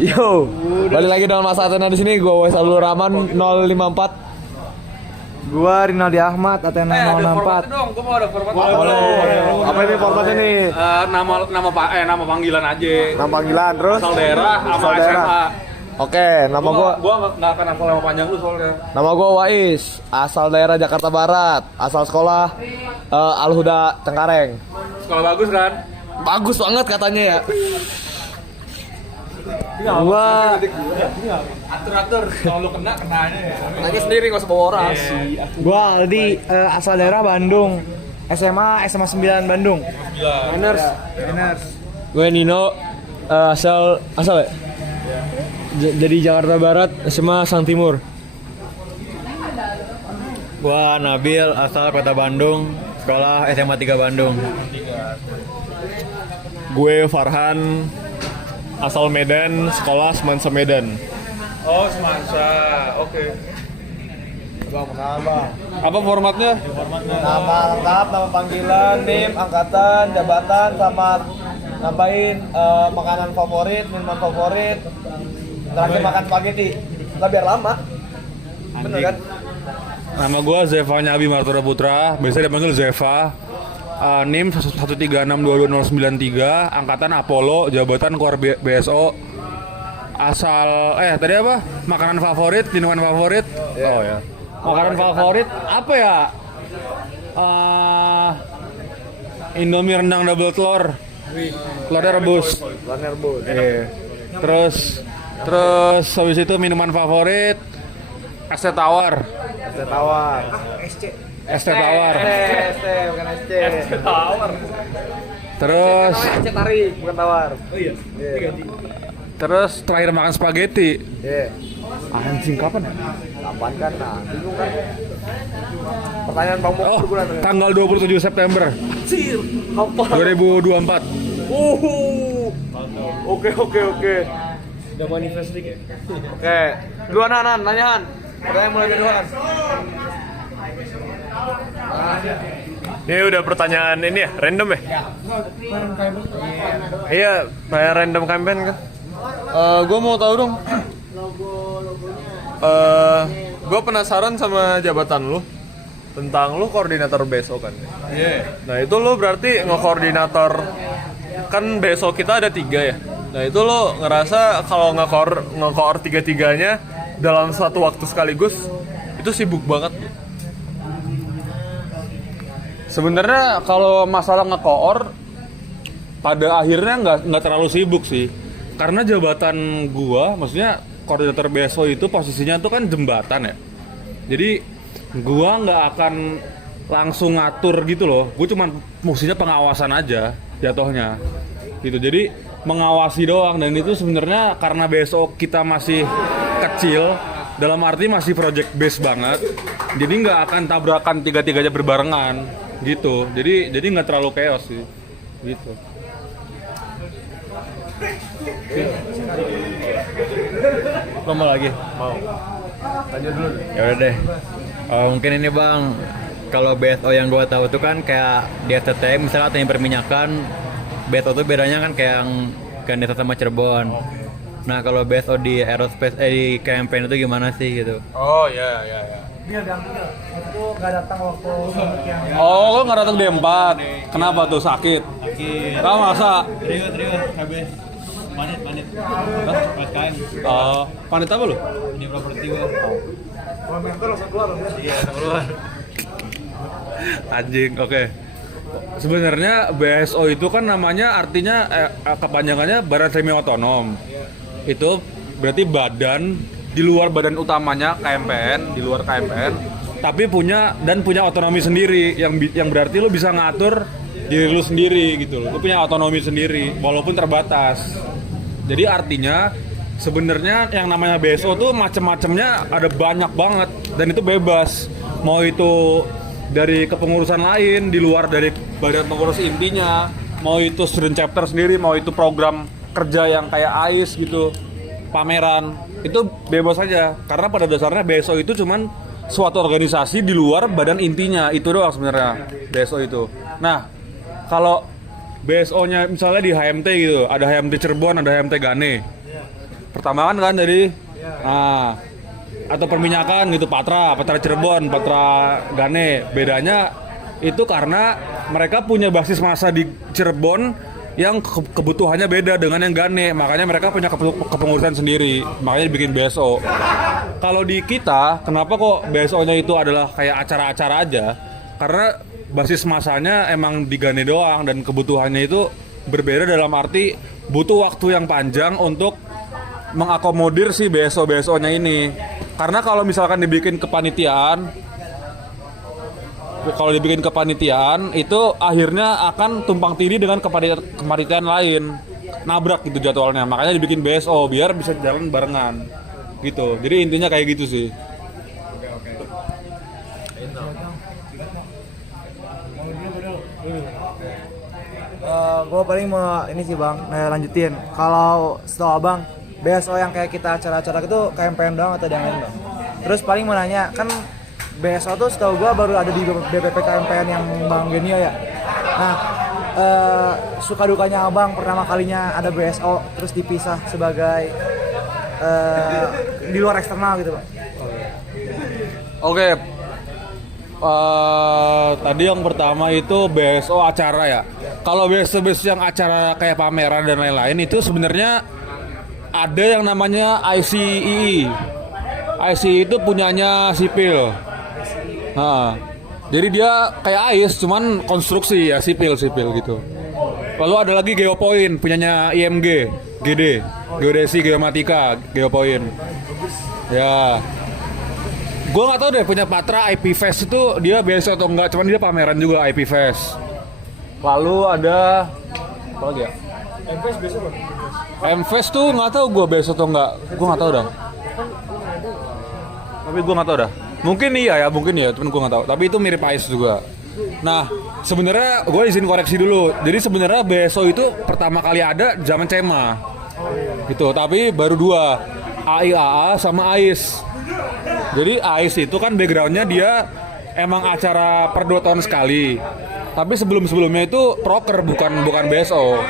Yo, balik lagi dengan Mas Athena di sini. Gua Wes Abdul Rahman 054. Gua Rinaldi Ahmad Athena Ada 064. format dong, gua mau ada format. Boleh. Apa ini formatnya nih? Nama panggilan aja. Nama panggilan terus? Asal daerah sama Asal daerah. SMA. Oke, nama gua Nggak akan hafal nama panjang lu soalnya. nama gua Wais, asal daerah Jakarta Barat, asal sekolah Al Huda Cengkareng. Sekolah bagus kan? Bagus banget katanya ya. Gua Atur-atur, kalau lu kena aja ya. nanya sendiri nggak usah bawa orang. Gua Aldi asal daerah Bandung. SMA 9 Bandung. Miners. Gue Nino, asal ya? Dari Jakarta Barat, SMA Sang Timur. Gua Nabil, asal kota Bandung, sekolah SMA 3 Bandung. Gue Farhan, asal Medan, sekolah Semansa Medan. Oh, Semansa. Oke. Bang. Apa formatnya? Nama lengkap, nama panggilan, NIM, angkatan, jabatan, sama nambahin makanan favorit, minuman favorit. Terakhir makan spaghetti. Lah biar lama. Bener kan? Nama gua Zeva Nyabi Martura Putra, biasa dipanggil Zeva. NIM 136229093, angkatan Apollo, jabatan Kor BSO. Asal tadi apa? Makanan favorit, minuman favorit. Oh ya. Makanan favorit apa ya? Indomie rendang double telur. Telurnya rebus. Iya. Terus habis itu minuman favorit es teh tawar. Es teh tawar. ST bukan SC. Terus SC tarik bukan tawar. terus terakhir makan spaghetti. Iya. Anjing kapan ya? Kapan kan? Nah, bingung kan? Pertanyaan Bang Mok Oh, bulan. tanggal 27 September Apa? 2024. Oke. Udah mau anniversary ya? Oke. Duluan Han, nanya Han. Pertanyaan mulai dari Han. Ini udah pertanyaan ini ya, random ya? Iya, kayak random campaign kan? Gue mau tahu dong. Gue penasaran sama jabatan lu. Tentang lu koordinator BSO kan? Iya. Nah itu lu berarti ngekoordinator, kan BSO kita ada 3 ya. Nah itu lu ngerasa kalau ngekoor 3-3-nya dalam satu waktu sekaligus itu sibuk banget. Sebenarnya kalau masalah ngekoor pada akhirnya nggak terlalu sibuk sih. Karena jabatan gua, maksudnya koordinator BSO itu posisinya tuh kan jembatan ya. Jadi gua nggak akan langsung ngatur gitu loh. Gua cuman fungsinya pengawasan aja jatuhnya. Gitu. Jadi mengawasi doang, dan itu sebenarnya karena BSO kita masih kecil, dalam arti masih project base banget. Jadi nggak akan tabrakan 3-3-nya berbarengan gitu. Jadi nggak terlalu chaos sih. Gitu. Lo mau lagi? Mau. Tanya dulu. Ya udah deh. Mungkin ini Bang, kalau BSO yang gua tahu tuh kan kayak di STTM misalnya atau yang perminyakan, BSO tuh bedanya kan kayak yang Gandesa sama Cirebon. Nah kalau BSO di aerospace di campaign itu gimana sih gitu? Oh ya. Dia itu nggak datang waktu yang Oh, lo nggak datang D4. Kenapa tuh, sakit? Kamu masa? Trio habis panit PKM Oh, panit apa lo? di properti gua. komentar langsung keluar. Anjing, oke. Sebenarnya BSO itu kan namanya artinya kepanjangannya badan semi otonom. Itu berarti badan di luar badan utamanya KMPN, di luar KMPN, tapi punya otonomi sendiri yang berarti lo bisa ngatur diri lu sendiri gitu loh. Lu punya otonomi sendiri walaupun terbatas. Jadi artinya sebenarnya yang namanya BSO tuh macam-macamnya ada banyak banget, dan itu bebas. Mau itu dari kepengurusan lain di luar dari badan pengurus intinya, mau itu student chapter sendiri, mau itu program kerja yang kayak AIS gitu, pameran, itu bebas aja. Karena pada dasarnya BSO itu cuman suatu organisasi di luar badan intinya, itu doang sebenarnya BSO itu. Nah, kalau BSO-nya misalnya di HMT gitu, ada HMT Cirebon, ada HMT Gane. Pertambangan kan jadi, nah atau perminyakan gitu Patra Cirebon, Patra Gane. Bedanya itu karena mereka punya basis massa di Cirebon yang kebutuhannya beda dengan yang Gane, makanya mereka punya kepengurusan sendiri, makanya dibikin BSO. Kalau di kita, kenapa kok BSO-nya itu adalah kayak acara-acara aja? Karena basis massanya emang di Gane doang dan kebutuhannya itu berbeda dalam arti butuh waktu yang panjang untuk mengakomodir si BSO-BSO-nya ini. Karena kalau misalkan dibikin kepanitiaan itu akhirnya akan tumpang tindih dengan kepanitiaan lain, nabrak gitu jadwalnya, makanya dibikin BSO biar bisa jalan barengan gitu. Jadi intinya kayak gitu sih. Gue paling mau ini sih bang, lanjutin. Kalau setahu abang, BSO yang kayak kita acara-acara itu KMPN doang atau yang lain bang? Terus paling mau nanya, kan BSO tuh setahu gue baru ada di BPP KMPN yang Bang Genio ya. Nah, suka dukanya abang pertama kalinya ada BSO terus dipisah sebagai di luar eksternal gitu bang. Oke. Tadi yang pertama itu BSO acara ya. Kalau BSO yang acara kayak pameran dan lain-lain itu sebenarnya ada yang namanya ICII. ICII itu punyanya sipil. Nah, jadi dia kayak AIS cuman konstruksi ya sipil gitu. Lalu ada lagi Geopoint punyanya IMG, GD, Geodesi Geomatika, Geopoint. Ya. Gue nggak tahu deh punya Patra IP Fest itu dia biasa atau enggak, cuman dia pameran juga IP Fest. Lalu ada apa lagi ya? M-Fest tuh nggak tahu gue biasa atau enggak, gue nggak tahu dah. Tapi gue nggak tahu dah. Mungkin iya, cuman gue nggak tahu. Tapi itu mirip AIS juga. Nah, sebenarnya gue izin koreksi dulu. Jadi sebenarnya BSO itu pertama kali ada zaman CEMA, gitu. Tapi baru dua, AIAA sama AIS. Jadi AIS itu kan backgroundnya dia emang acara per 2 tahun sekali. Tapi sebelumnya itu proker bukan BSO.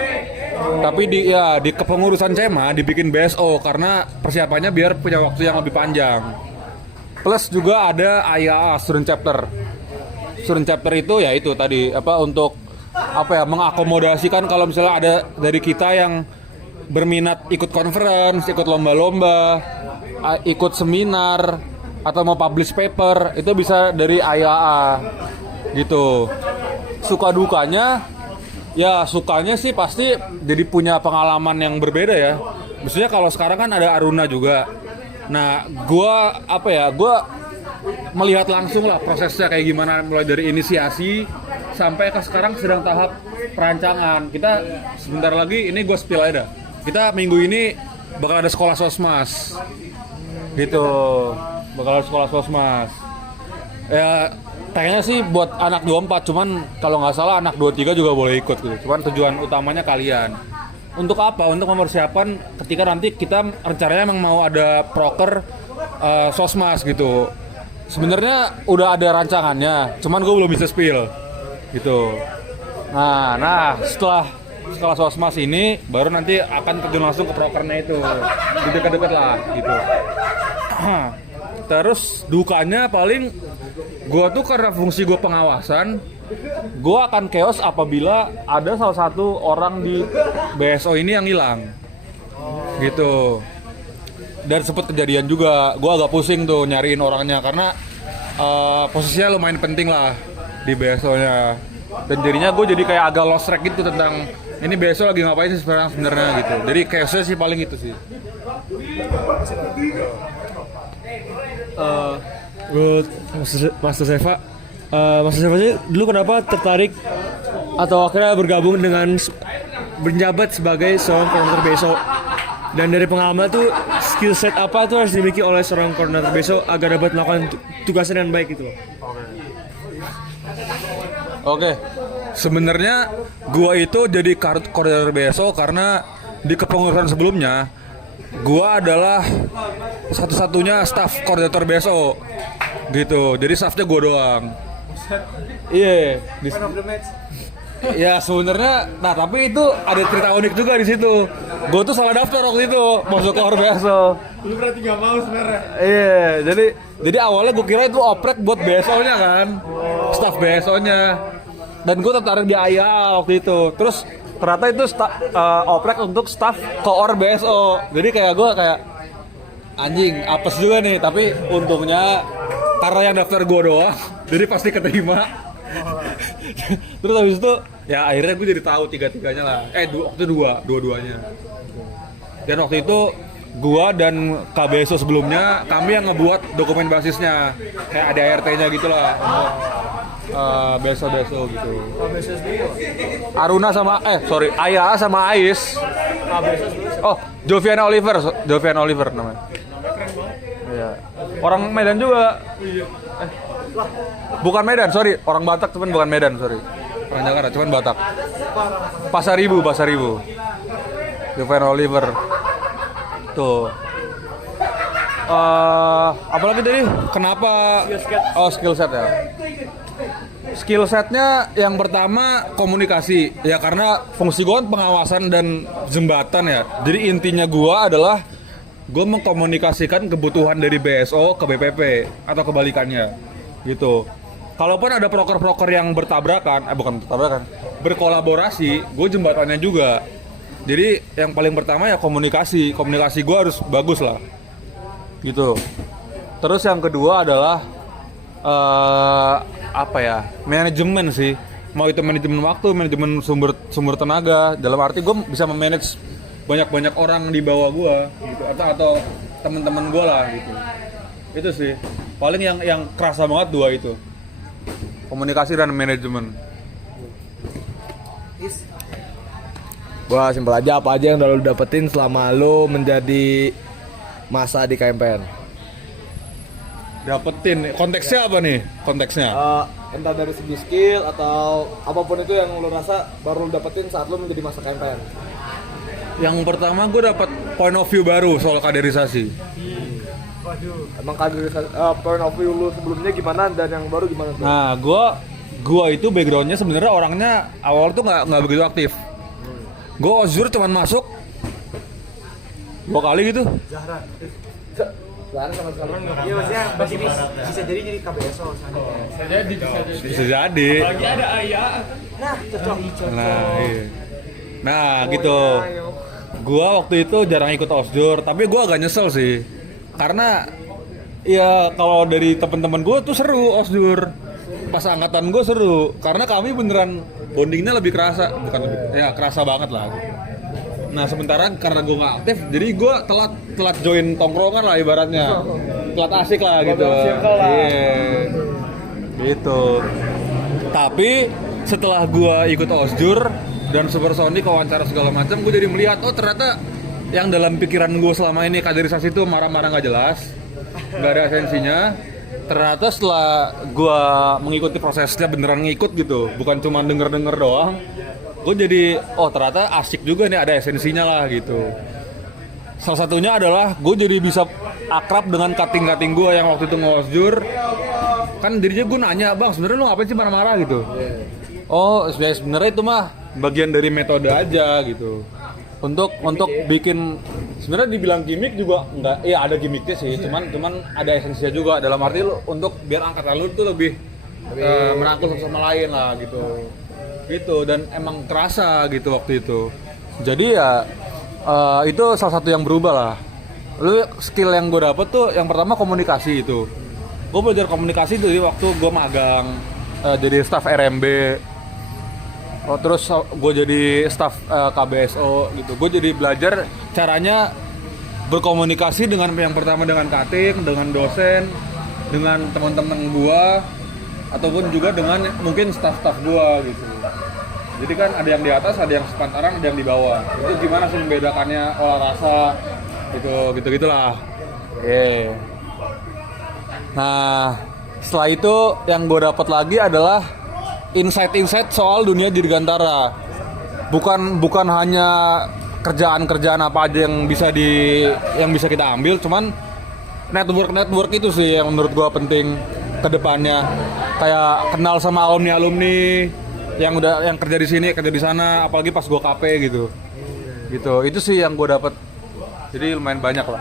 Tapi di kepengurusan CEMA dibikin BSO karena persiapannya biar punya waktu yang lebih panjang. Plus juga ada AIAA Student Chapter. Student Chapter itu ya itu tadi untuk mengakomodasikan kalau misalnya ada dari kita yang berminat ikut conference, ikut lomba-lomba, ikut seminar atau mau publish paper, itu bisa dari AIAA gitu. Suka dukanya ya sukanya sih pasti jadi punya pengalaman yang berbeda ya. Maksudnya kalau sekarang kan ada Aruna juga. Nah, gua melihat langsung lah prosesnya kayak gimana, mulai dari inisiasi sampai ke sekarang sedang tahap perancangan. Kita sebentar lagi ini gua spill aja. Kita minggu ini bakal ada sekolah sosmas. Gitu. Bakal ada sekolah sosmas. Ya kayaknya sih buat anak 24, cuman kalau nggak salah anak 23 juga boleh ikut gitu. Cuman tujuan utamanya kalian. Untuk apa? Untuk mempersiapkan ketika nanti kita rencananya emang mau ada proker sosmas gitu. Sebenarnya udah ada rancangannya, cuman gue belum bisa spill gitu. Nah setelah sosmas ini baru nanti akan terjun langsung ke prokernya itu di dekat-dekat lah gitu. Terus dukanya paling gue tuh karena fungsi gue pengawasan, gue akan chaos apabila ada salah satu orang di BSO ini yang hilang gitu. Dan sempat kejadian juga, gue agak pusing tuh nyariin orangnya karena posisinya lumayan penting lah di BSO-nya. Dan jadinya gue jadi kayak agak lost track gitu tentang ini BSO lagi ngapain sih sebenarnya gitu. Jadi chaosnya sih paling itu sih. Master Seva sih dulu kenapa tertarik atau akhirnya bergabung dengan berjabat sebagai seorang koordinator BSO, dan dari pengalaman tuh skill set apa tuh harus dimiliki oleh seorang koordinator BSO agar dapat melakukan tugasnya dengan baik gitu. Oke. Sebenarnya gua itu jadi koordinator BSO karena di kepengurusan sebelumnya gua adalah satu-satunya staff koordinator BSO gitu. Jadi staffnya gua doang. Iya. Ya sebenarnya, nah tapi itu ada cerita unik juga di situ. Gue tuh salah daftar waktu itu masuk ke BSO. Lu berarti gak mau sebenarnya. Iya, jadi awalnya gue kira itu oprek buat BSO-nya kan, staff BSO-nya. Dan gue tertarik di AIA waktu itu. Terus ternyata itu oprek untuk staff koor BSO. Jadi kayak gue kayak anjing, apes juga nih. Tapi untungnya karena yang daftar gue doang, jadi pasti keterima. Terus habis itu ya akhirnya gue jadi tahu tiga-tiganya lah. Waktu itu dua-duanya. Dan waktu itu gua dan KBSO sebelumnya kami yang ngebuat dokumen basisnya, kayak ada ART-nya gitu lah untuk BSO gitu. Aruna sama Aya sama Ais. Oh, Jovian Oliver namanya. Iya. Orang Medan juga. Bukan Medan, sorry. Orang Batak cuman bukan Medan, sorry. Orang Jakarta cuman Batak. Pasaribu. Jovian Oliver. Tuh. Apalagi tadi? Kenapa? Skill set ya. Skill setnya yang pertama komunikasi. Ya karena fungsi gue kan pengawasan dan jembatan ya. Jadi intinya gue adalah gue mengkomunikasikan kebutuhan dari BSO ke BPP atau kebalikannya gitu. Kalaupun ada proker-proker yang berkolaborasi, gue jembatannya juga. Jadi yang paling pertama ya komunikasi gue harus bagus lah gitu. Terus yang kedua adalah manajemen sih. Mau itu manajemen waktu, manajemen sumber tenaga. Dalam arti gue bisa memanage banyak orang di bawah gue gitu, atau teman-teman gue lah gitu. Itu sih paling yang kerasa banget dua itu, komunikasi dan manajemen. Wah, simpel aja, apa aja yang udah lu dapetin selama lu menjadi masa di KMPN? Dapetin, konteksnya apa nih? Konteksnya? Entah dari segi skill atau apapun itu yang lu rasa baru lu dapetin saat lu menjadi masa KMPN. Yang pertama gue dapat point of view baru soal kaderisasi. Emang kaderisasi, point of view lu sebelumnya gimana dan yang baru gimana tuh? Nah, gue itu backgroundnya sebenarnya orangnya awal tuh nggak begitu aktif. Gue Ozur cuman masuk 2 kali gitu. Zahra sama sekali. Iya, maksudnya masih bisa jadi KBSO. Bisa jadi. Lagi ada ayah. Nah, cocok. Iya. Nah, gitu. Gua waktu itu jarang ikut Osjur, tapi gua agak nyesel sih. Karena ya kalau dari teman-teman gua tuh seru Osjur. Pas angkatan gua seru karena kami beneran bondingnya lebih kerasa, kerasa banget lah. Nah, sementara karena gua nggak aktif, jadi gua telat join tongkrongan lah ibaratnya. Telat asik lah gitu. Iya. Gitu. Tapi setelah gua ikut Osjur dan Supersonic wawancara segala macam, gue jadi melihat ternyata yang dalam pikiran gue selama ini kaderisasi itu marah-marah nggak jelas, nggak ada esensinya. Ternyata setelah gue mengikuti prosesnya beneran ngikut gitu, bukan cuma denger doang, gue jadi ternyata asik juga nih, ada esensinya lah gitu. Salah satunya adalah gue jadi bisa akrab dengan cutting gue yang waktu itu ngosjur. Kan dirinya gue nanya, bang sebenarnya lu ngapain sih marah-marah gitu? Sebenarnya itu mah bagian dari metode aja gitu. Untuk bikin, sebenarnya dibilang gimmick juga enggak, iya ada gimmicknya sih, cuman ada esensinya juga, dalam arti lu untuk biar angkatan lu tuh lebih merangkul satu sama lain lah gitu. Dan emang kerasa gitu waktu itu. Jadi ya itu salah satu yang berubah lah. Lu skill yang gue dapet tuh yang pertama komunikasi itu. Gue belajar komunikasi dari waktu gue magang jadi staff RMB. Terus gue jadi staff KBSO gitu. Gue jadi belajar caranya berkomunikasi dengan yang pertama dengan cutting, dengan dosen, dengan teman-teman gue, ataupun juga dengan mungkin staff-staff gue gitu. Jadi kan ada yang di atas, ada yang sepantaran, ada yang di bawah. Itu gimana sih membedakannya olah rasa gitu-gitulah. Oke. Nah, setelah itu yang gue dapat lagi adalah insight soal dunia dirgantara. Bukan hanya kerjaan apa aja yang bisa kita ambil, cuman network itu sih yang menurut gua penting ke depannya. Kayak kenal sama alumni yang kerja di sini, kerja di sana, apalagi pas gue KP gitu. Gitu. Itu sih yang gue dapat. Jadi lumayan banyak lah.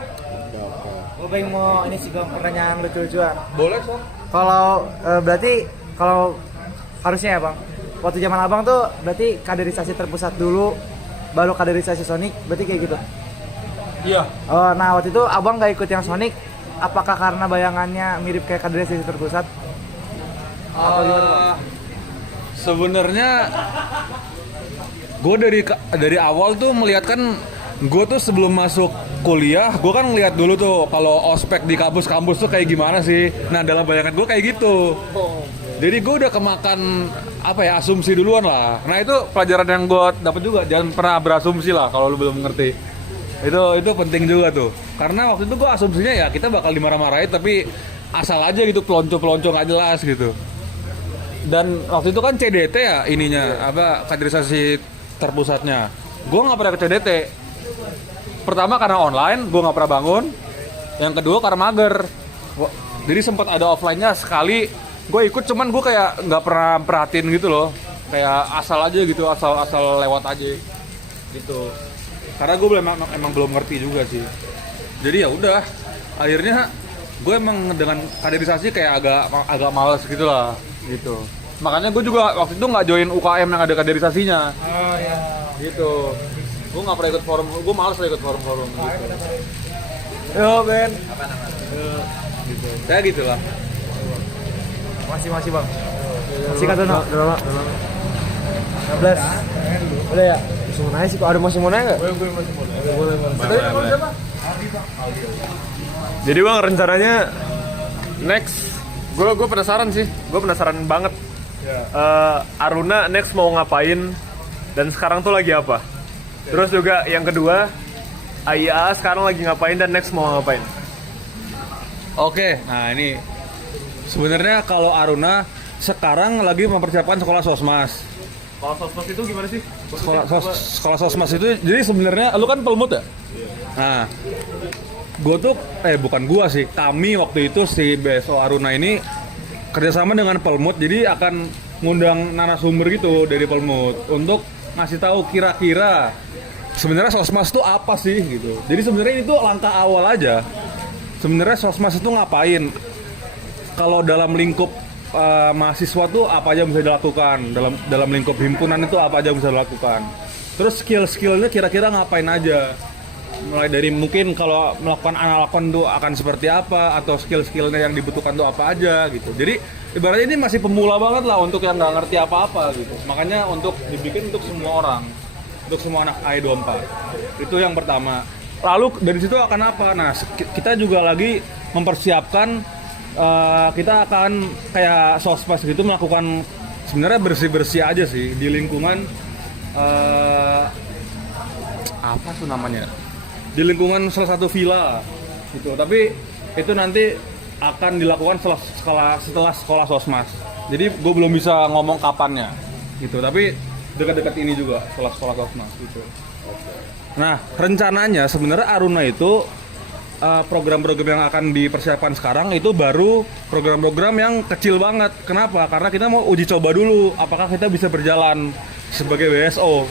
Gue pengen mau ini sih pertanyaan lucu-lucuan. Boleh, Sob. Kalau berarti kalau harusnya ya Bang, waktu zaman Abang tuh berarti kaderisasi terpusat dulu, baru kaderisasi Sonic, berarti kayak gitu. Iya. Nah waktu itu Abang nggak ikut yang Sonic, apakah karena bayangannya mirip kayak kaderisasi terpusat? Atau gimana Bang? Sebenarnya gue dari awal tuh melihat kan, gue tuh sebelum masuk kuliah, gue kan ngeliat dulu tuh kalau ospek di kampus-kampus tuh kayak gimana sih. Nah dalam bayangan gue kayak gitu. Jadi gue udah kemakan apa ya, asumsi duluan lah. Nah itu pelajaran yang gue dapat juga, jangan pernah berasumsi lah kalau lu belum ngerti. Itu penting juga tuh. Karena waktu itu gue asumsinya ya kita bakal dimarah-marahin, tapi asal aja gitu, pelonco-pelonco nggak jelas gitu. Dan waktu itu kan CDT ya ininya, apa, kaderisasi terpusatnya. Gue nggak pernah ke CDT. Pertama karena online, gue nggak pernah bangun. Yang kedua karena mager. Jadi sempat ada offline-nya sekali. Gue ikut, cuman gue kayak nggak pernah perhatiin gitu loh. Kayak asal aja gitu, asal lewat aja gitu. Karena gue emang belum ngerti juga sih. Jadi ya udah, akhirnya gue emang dengan kaderisasi kayak agak males gitu lah gitu. Makanya gue juga waktu itu nggak join UKM yang ada kaderisasinya. Oh iya. Gitu. Gue nggak pernah ikut forum, gue males lah ikut forum-forum gitu. Yo Ben. Gitu. Kayak gitulah. Masih Bang. Masih kata no. 15. Boleh ya? Masih mau nanya sih, kok ada masih mau nanya nggak? Boleh. Jadi Bang, rencananya next, gue penasaran sih, gue penasaran banget. Aruna next mau ngapain dan sekarang tuh lagi apa? Terus juga yang kedua, AIA sekarang lagi ngapain dan next mau ngapain? Oke, nah ini sebenarnya kalau Aruna sekarang lagi mempersiapkan sekolah sosmas. Kalau sosmas itu gimana sih? Sekolah sosmas itu jadi sebenarnya lu kan pelmut ya? Nah, gue tuh bukan gua sih, kami waktu itu si BSO Aruna ini kerjasama dengan pelmut, jadi akan ngundang narasumber gitu dari pelmut untuk ngasih tahu kira-kira sebenarnya sosmas itu apa sih gitu. Jadi sebenarnya itu langkah awal aja. Sebenarnya sosmas itu ngapain? Kalau dalam lingkup mahasiswa tuh apa aja bisa dilakukan, dalam lingkup himpunan itu apa aja bisa dilakukan. Terus skill-skillnya kira-kira ngapain aja, mulai dari mungkin kalau melakukan analakon tuh akan seperti apa, atau skill-skillnya yang dibutuhkan tuh apa aja gitu. Jadi ibaratnya ini masih pemula banget lah untuk yang nggak ngerti apa-apa gitu. Makanya untuk dibikin untuk semua orang, untuk semua anak AI24. Itu yang pertama. Lalu dari situ akan apa? Nah, kita juga lagi mempersiapkan, kita akan kayak sosmas gitu melakukan sebenarnya bersih-bersih aja sih di lingkungan apa tuh namanya, di lingkungan salah satu villa gitu. Tapi itu nanti akan dilakukan setelah sekolah sosmas. Jadi gue belum bisa ngomong kapannya gitu, tapi dekat-dekat ini juga setelah sekolah sosmas gitu. Nah, rencananya sebenarnya Aruna itu program-program yang akan dipersiapkan sekarang itu baru program-program yang kecil banget. Kenapa? Karena kita mau uji coba dulu apakah kita bisa berjalan sebagai BSO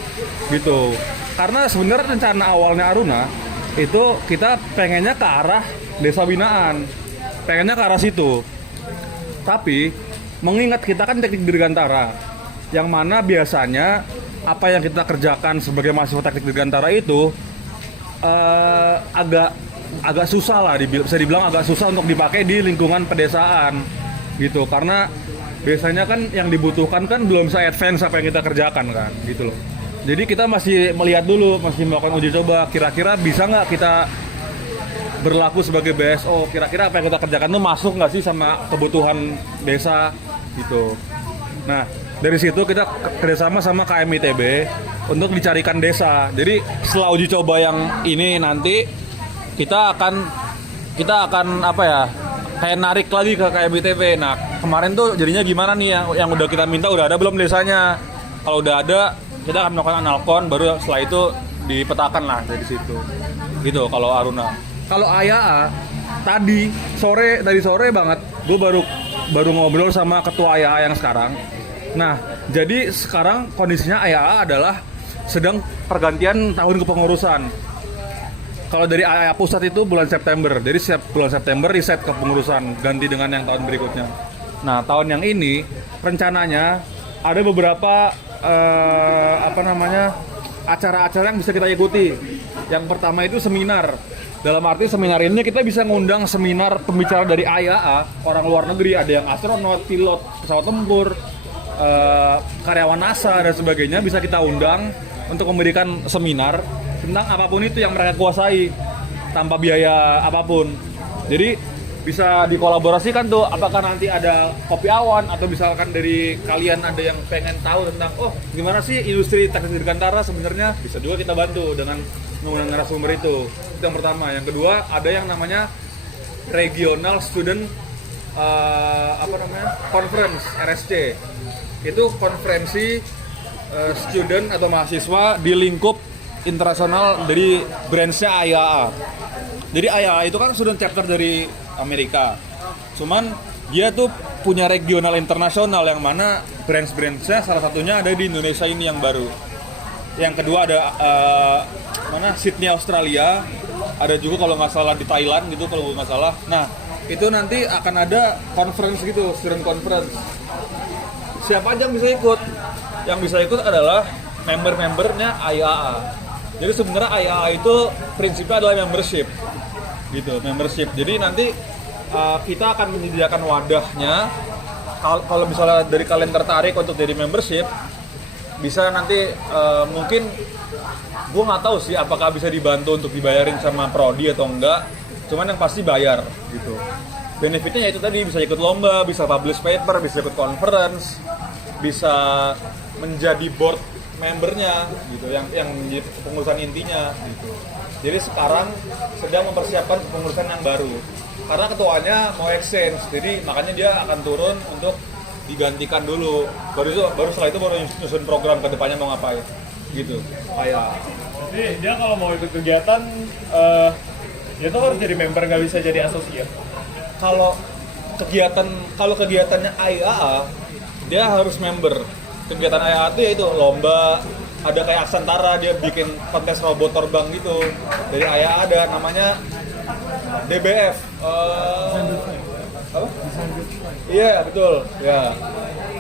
gitu. Karena sebenarnya rencana awalnya Aruna itu kita pengennya ke arah desa binaan, pengennya ke arah situ. Tapi mengingat kita kan teknik dirgantara, yang mana biasanya apa yang kita kerjakan sebagai mahasiswa teknik dirgantara itu agak susah lah, bisa dibilang agak susah untuk dipakai di lingkungan pedesaan gitu. Karena biasanya kan yang dibutuhkan kan belum bisa advance apa yang kita kerjakan kan gitu loh. Jadi kita masih melihat dulu, masih melakukan uji coba, kira-kira bisa nggak kita berlaku sebagai BSO, kira-kira apa yang kita kerjakan tuh masuk nggak sih sama kebutuhan desa gitu. Nah dari situ kita kerjasama sama KMITB untuk dicarikan desa. Jadi setelah uji coba yang ini nanti kita akan apa ya, kayak narik lagi ke KMITB. Nah kemarin tuh jadinya gimana nih yang udah kita minta, udah ada belum desanya? Kalau udah ada, kita akan melakukan analkon, baru setelah itu dipetakan lah dari situ gitu kalau Aruna. Kalau AIA tadi sore banget gue baru ngobrol sama ketua AIA yang sekarang. Nah Jadi sekarang kondisinya AYA adalah sedang pergantian tahun kepengurusan. Kalau dari AYA pusat itu bulan September, jadi setiap bulan September riset kepengurusan, ganti dengan yang tahun berikutnya. Nah, tahun yang ini rencananya ada beberapa acara-acara yang bisa kita ikuti. Yang pertama itu seminar. Dalam arti seminar ini kita bisa ngundang seminar pembicara dari AYA, orang luar negeri, ada yang astronot, pilot pesawat tempur, karyawan NASA dan sebagainya, bisa kita undang untuk memberikan seminar tentang apapun itu yang mereka kuasai tanpa biaya apapun. Jadi bisa dikolaborasikan tuh, apakah nanti ada kopi awan atau misalkan dari kalian ada yang pengen tahu tentang gimana sih industri teknik dirgantara sebenarnya, bisa juga kita bantu dengan menggunakan narasumber itu. Itu yang pertama. Yang kedua, ada yang namanya Regional Student Conference RSC. Itu konferensi student atau mahasiswa di lingkup internasional dari branch-nya AYA. Jadi AYA itu kan student chapter dari Amerika. Cuman dia tuh punya regional internasional yang mana branch-branch-nya salah satunya ada di Indonesia ini yang baru. Yang kedua ada Sydney Australia, ada juga kalau nggak salah di Thailand gitu kalau nggak salah. Nah itu nanti akan ada conference gitu, student conference. Siapa aja yang bisa ikut? Yang bisa ikut adalah member-membernya AYA. Jadi sebenarnya AYA itu prinsipnya adalah membership, gitu, membership. Jadi nanti kita akan menyediakan wadahnya. Kalau misalnya dari kalian tertarik untuk jadi membership, bisa nanti mungkin gue nggak tahu sih apakah bisa dibantu untuk dibayarin sama prodi atau enggak. Cuman yang pasti bayar, gitu. Benefitnya itu tadi, bisa ikut lomba, bisa publish paper, bisa ikut conference, bisa menjadi board membernya gitu, yang menjadi kepengurusan intinya gitu. Jadi sekarang sedang mempersiapkan kepengurusan yang baru karena ketuanya mau exchange, jadi makanya dia akan turun untuk digantikan dulu, baru setelah itu baru nyusun program ke depannya mau ngapain gitu. Kayak Jadi dia kalau mau ikut kegiatan dia tuh harus jadi member, nggak bisa jadi associate. kalau kegiatannya AYA dia harus member. Kegiatan AYA itu yaitu lomba, ada kayak Aksantara, dia bikin kontes robot terbang gitu. Dari AYA ada namanya DBF. Apa? Iya, betul. Ya.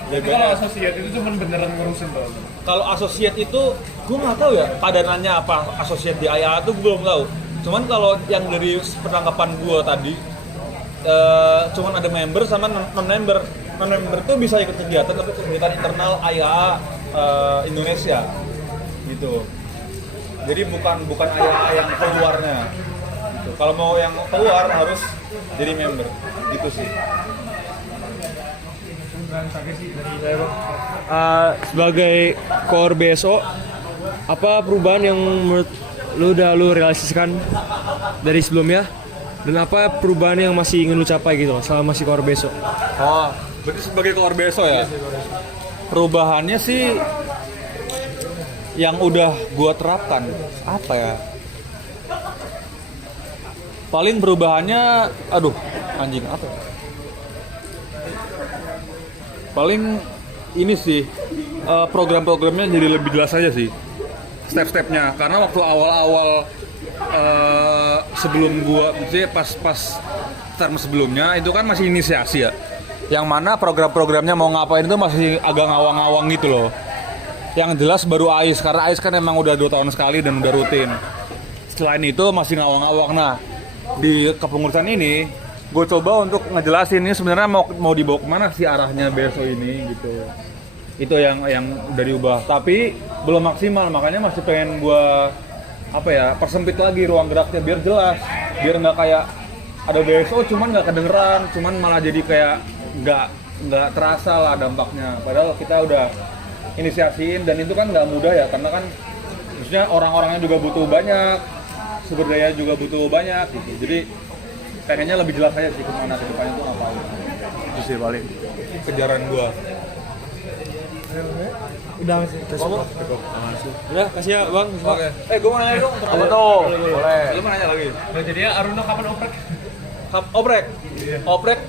Tapi kalau associate itu cuma beneran ngurusin tuh. Kalau associate itu gue nggak tahu ya padanannya apa, associate di AYA itu belum tahu. Cuman kalau yang dari penangkapan gue tadi cuman ada member sama non-member. Non-member tuh bisa ikut kegiatan, tapi kegiatan internal AYA Indonesia gitu. Jadi bukan AYA yang keluarnya gitu. Kalau mau yang keluar harus jadi member gitu sih. Sebagai core BSO, apa perubahan yang menurut lu realisasikan dari sebelumnya, dan apa perubahan yang masih ingin lu capai gitu selama masih core BSO? Oh, berarti sebagai core BSO ya? Perubahannya sih yang udah gua terapkan apa ya? Paling perubahannya, anjing apa? Paling ini sih program-programnya jadi lebih jelas aja sih, step-stepnya. Karena waktu awal-awal sebelum gua, maksudnya pas term sebelumnya itu kan masih inisiasi ya. Yang mana program-programnya mau ngapain itu masih agak ngawang-ngawang gitu loh. Yang jelas baru AIS, karena AIS kan emang udah 2 tahun sekali dan udah rutin. Selain itu masih ngawang-ngawang. Nah, di kepengurusan ini gue coba untuk ngejelasin ini sebenarnya mau dibawa kemana sih arahnya BSO ini gitu. Itu yang udah diubah, tapi belum maksimal, makanya masih pengen gue persempit lagi ruang geraknya biar jelas, biar nggak kayak ada BSO cuman nggak kedengeran, cuman malah jadi kayak nggak terasa lah dampaknya. Padahal kita udah inisiasiin dan itu kan nggak mudah ya, karena kan maksudnya orang-orangnya juga butuh banyak, sumber daya juga butuh banyak gitu. Jadi pengennya lebih jelas aja sih kemana ke depannya tuh ngapain. Itu sih paling kejaran gua. Udah masih cukup. Udah, kasih ya Bang. Oke. Gua mau nanya dong. Apa tuh? Boleh. Lu mau nanya lagi? Nah, jadinya Aruna kapan oprek? Oprek. Oprek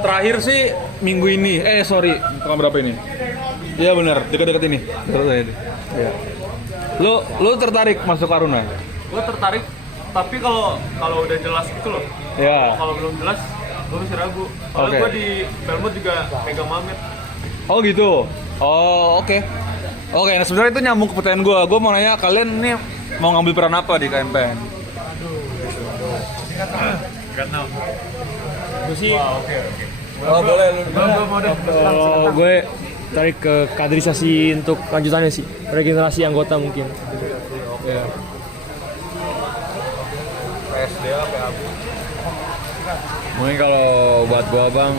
terakhir sih minggu ini. Sorry, tanggal berapa ini? Iya benar, dekat-dekat ini. Terus ini. Iya. Lu tertarik masuk Aruna? Gue tertarik, tapi kalau udah jelas gitu loh. Ya. Kalau belum jelas, gue masih ragu. Soalnya Oke. gue di Belmont juga pegang Mamet. Oh gitu. Oh oke. Oke, nah sebenarnya itu nyambung ke pertanyaan gue. Gue mau nanya kalian ini mau ngambil peran apa di KMPN? Oh boleh lu. Kalau gue tarik ke kaderisasi untuk lanjutannya sih, regenerasi anggota mungkin. Mungkin kalau buat gua bang,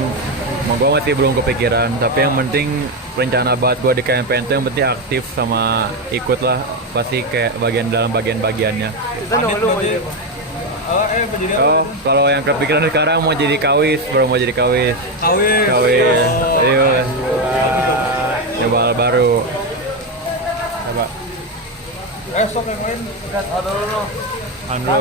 gua masih belum kepikiran. Tapi yang penting rencana buat gua di KMPN itu yang penting aktif sama ikut lah. Pasti kayak dalam bagian-bagiannya. Oh, kalau yang kepikiran sekarang mau jadi kawis, baru mau jadi kawis. Kawis. Ayo. Coba hal baru. Coba. Andro.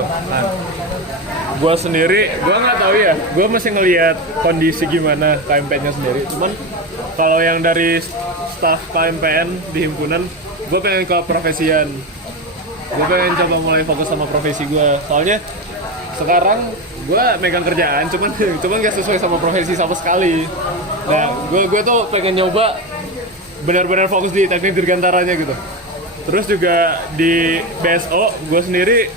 Gue sendiri, gue nggak tahu ya. Gue masih ngelihat kondisi gimana KMPN-nya sendiri. Cuman kalau yang dari staff KMPN di himpunan, gue pengen ke profesian. Gue pengen coba mulai fokus sama profesi gue. Soalnya sekarang gue megang kerjaan, cuman gak sesuai sama profesi sama sekali. Nah, gue tuh pengen nyoba benar-benar fokus di teknik dirgantaranya gitu. Terus juga di BSO, gue sendiri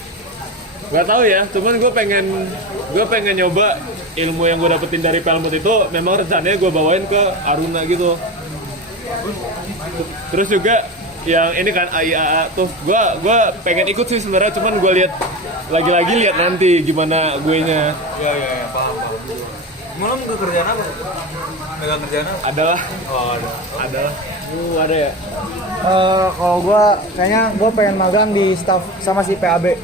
gak tahu ya, cuman gue pengen nyoba ilmu yang gue dapetin dari Pelmut itu memang rencananya gue bawain ke Aruna gitu. Terus juga yang ini kan AIAA tuh gue pengen ikut sih sebenarnya, cuman gue lihat lihat nanti gimana gue nya. Iya, paham. Malam ke kerjaan apa? Megang kerjaan apa? Adalah adalah Ada ya. Kalau gue kayaknya gue pengen magang di staff sama si PAB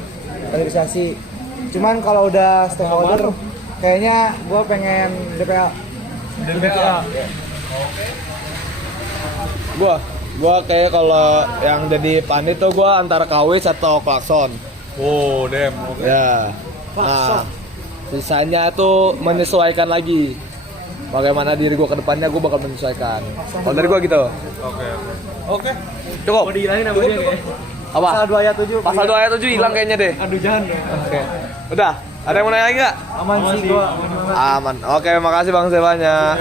kaderisasi. Cuman kalau udah stakeholder kayaknya gue pengen DPA. Gue kayak kalau yang jadi panit tuh gue antara kawis atau klakson. Oh, damn. Ya. Nah, sisanya tuh menyesuaikan lagi. Bagaimana diri gue ke depannya, gue bakal menyesuaikan. Kalau dari gue gitu. Oke. Cukup. Mau dihilangin namanya kayak. Apa? Pasal 2 ayat 7. Pasal 2 ayat 7 hilang kayaknya deh. Aduh jangan dong. Oke. Udah. Ada yang mau nanya lagi nggak? Aman sih gua. Aman. Oke, makasih Bang Stefanya.